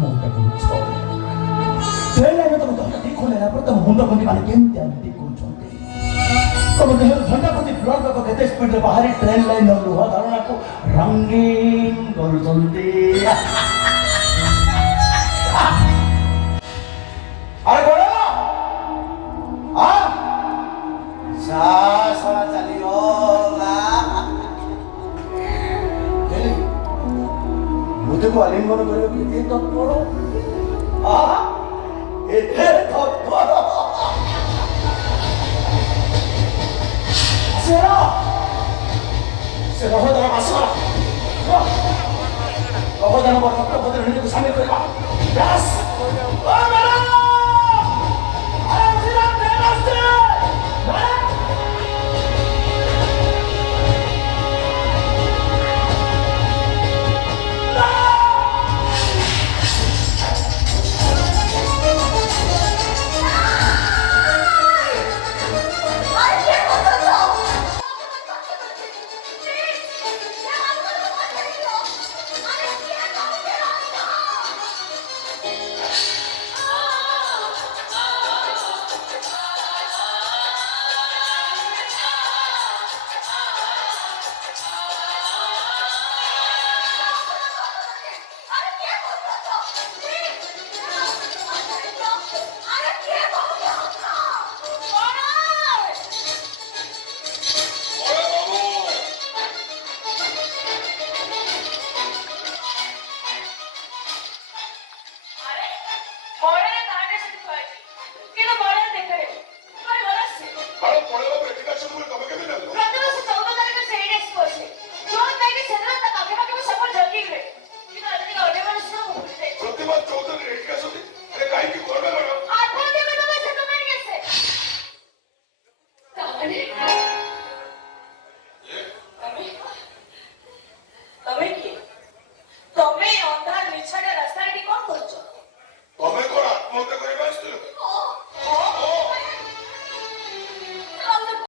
Muntah kuncol. Dahil na ito hati ko na pero muntah kundi balik hindi hati kuncol. Kemudian Honda pun blog को कहते speed में बाहरी train line और लोहा धारण को रंगीन कर चलती अरे बोलो हाँ सारा चली होगा नहीं मुझे को आलिंगन करो ये तो बोलो हाँ ये तो बोलो Sera hoda masuk. Hoda nama hoda hoda ini tu sambil kerja. Yes. Mana? Ayo silakan bebas deh. Mana? प्रतिभा चौधरी रेट का सुधी अरे काही की कोरडा